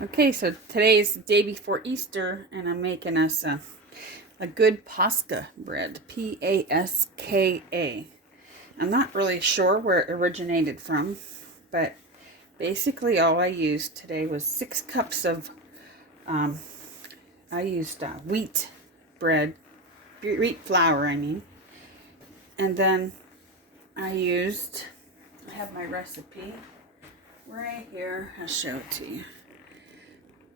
Okay, so today is the day before Easter, and I'm making us a good Paska bread. Paska. I'm not really sure where it originated from, but basically all I used today was 6 cups of, I used wheat bread, wheat flour, I mean. And then I have my recipe right here. I'll show it to you.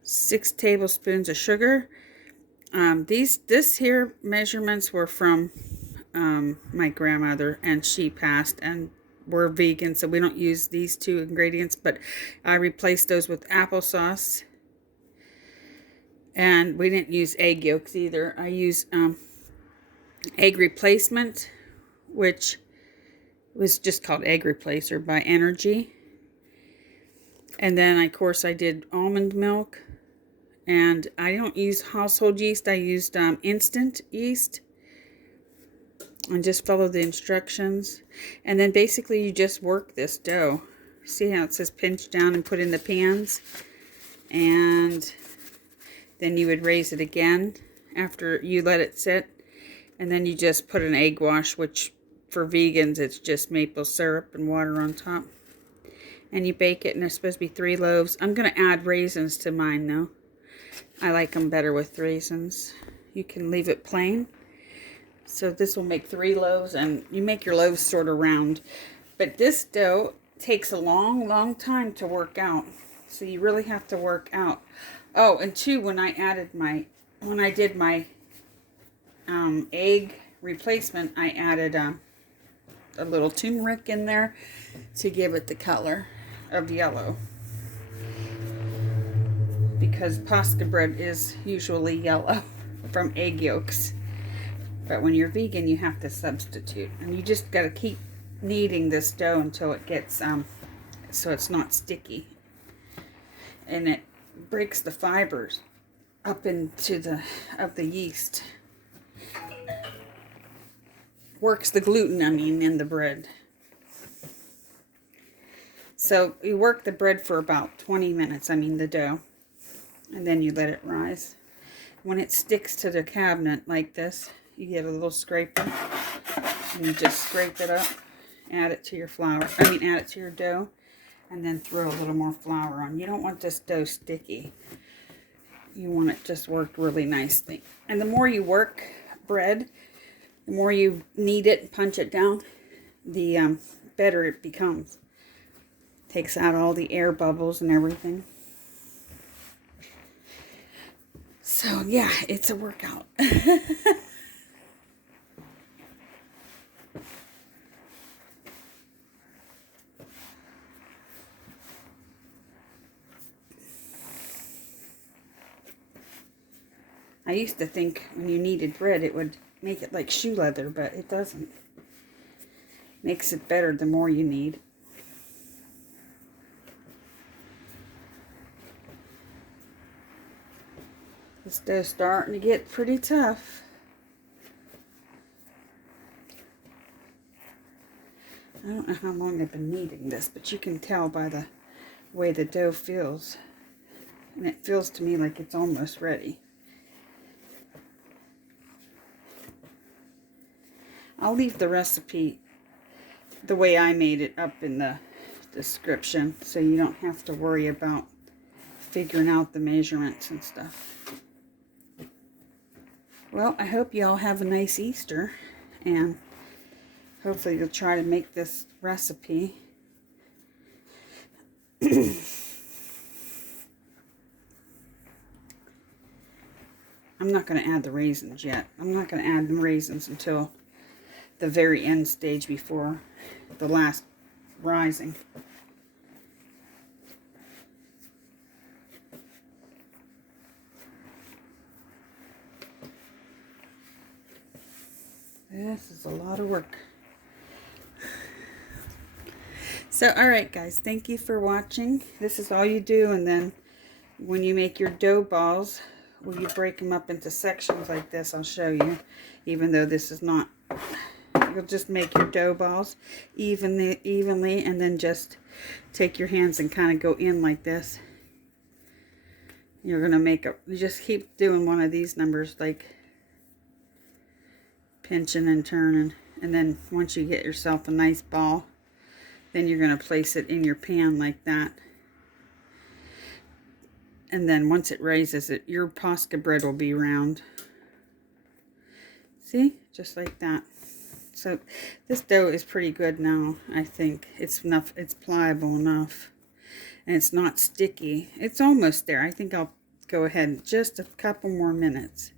6 tablespoons of sugar. This here measurements were from my grandmother, and she passed, and we're vegan, so we don't use these 2 ingredients, but I replaced those with applesauce, and we didn't use egg yolks either. I use egg replacement, which was just called egg replacer by EnerG. And then, of course, I did almond milk. And I don't use household yeast. I used instant yeast. And just follow the instructions. And then basically you just work this dough. See how it says pinch down and put in the pans? And then you would raise it again after you let it sit. And then you just put an egg wash, which for vegans it's just maple syrup and water on top. And you bake it, and there's supposed to be 3 loaves. I'm going to add raisins to mine though. I like them better with raisins. You can leave it plain. So this will make 3 loaves, and you make your loaves sort of round. But this dough takes a long time to work out. So you really have to work out. Oh, and 2, when I did my egg replacement, I added a little turmeric in there to give it the color of yellow. Because Paska bread is usually yellow from egg yolks. But when you're vegan, you have to substitute. And you just got to keep kneading this dough until it gets, so it's not sticky. And it breaks the fibers up into the yeast. Works the gluten, in the bread. So you work the bread for about 20 minutes, the dough. And then you let it rise. When it sticks to the cabinet like this, you get a little scraper. And you just scrape it up. Add it to your add it to your dough. And then throw a little more flour on. You don't want this dough sticky. You want it just worked really nicely. And the more you work bread, the more you knead it and punch it down, the better it becomes. Takes out all the air bubbles and everything. So, yeah, it's a workout. I used to think when you kneaded bread, it would make it like shoe leather, but it doesn't. Makes it better the more you knead. This dough's starting to get pretty tough. I don't know how long I've been kneading this, but you can tell by the way the dough feels. And it feels to me like it's almost ready. I'll leave the recipe the way I made it up in the description, so you don't have to worry about figuring out the measurements and stuff. Well, I hope you all have a nice Easter, and hopefully you'll try to make this recipe. I'm not going to add the raisins yet. I'm not going to add the raisins until the very end stage before the last rising. This is a lot of work. So, alright guys, thank you for watching. This is all you do, and then when you make your dough balls, when you break them up into sections like this, I'll show you, even though this is not, you'll just make your dough balls evenly, and then just take your hands and kind of go in like this. You're going to make a, you just keep doing one of these numbers, like pinching and turning. And then once you get yourself a nice ball, then you're going to place it in your pan like that. And then once it raises it, your Paska bread will be round. See? Just like that. So this dough is pretty good now, I think. It's enough, it's pliable enough. And it's not sticky. It's almost there. I think I'll go ahead just a couple more minutes.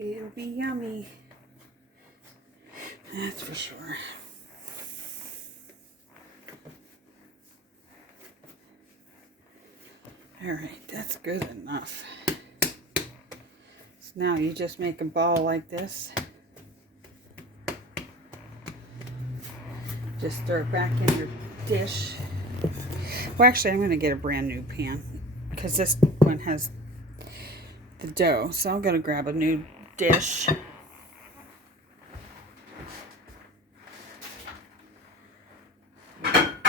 It'll be yummy. That's for sure. Alright, that's good enough. So now you just make a ball like this. Just throw it back in your dish. Well, actually, I'm going to get a brand new pan because this one has the dough. So I'm going to grab a new dish. Alright.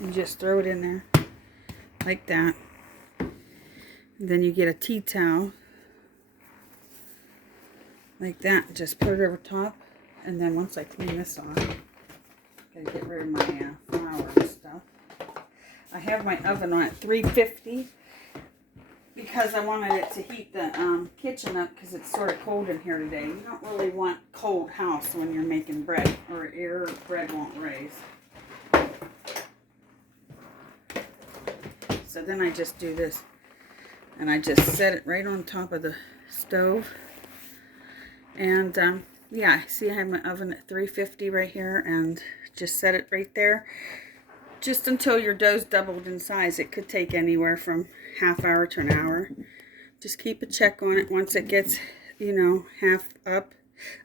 And just throw it in there like that. And then you get a tea towel like that. Just put it over top. And then once I clean this off, I'm going to get rid of my flour and stuff. I have my oven on at 350 because I wanted it to heat the kitchen up because it's sort of cold in here today. You don't really want cold house when you're making bread, or your bread won't raise. So then I just do this, and I just set it right on top of the stove. And yeah, see, I have my oven at 350 right here, and just set it right there. Just until your dough's doubled in size. It could take anywhere from half hour to an hour. Just keep a check on it. Once it gets, you know, half up,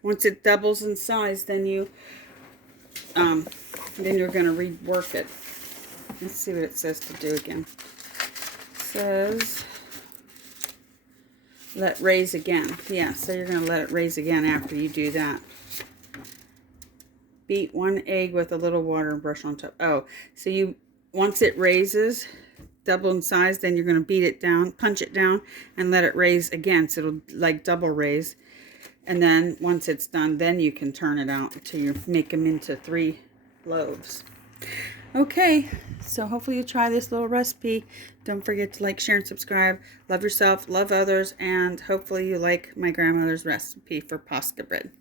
once it doubles in size, then you're going to rework it. Let's see what it says to do again. It says let raise again. Yeah, so you're going to let it raise again after you do that. Beat 1 egg with a little water and brush on top. Oh, so you, once it raises, double in size, then you're going to beat it down, punch it down, and let it raise again. So it'll like double raise. And then once it's done, then you can turn it out until you make them into 3 loaves. Okay, so hopefully you try this little recipe. Don't forget to like, share, and subscribe. Love yourself, love others, and hopefully you like my grandmother's recipe for Paska bread.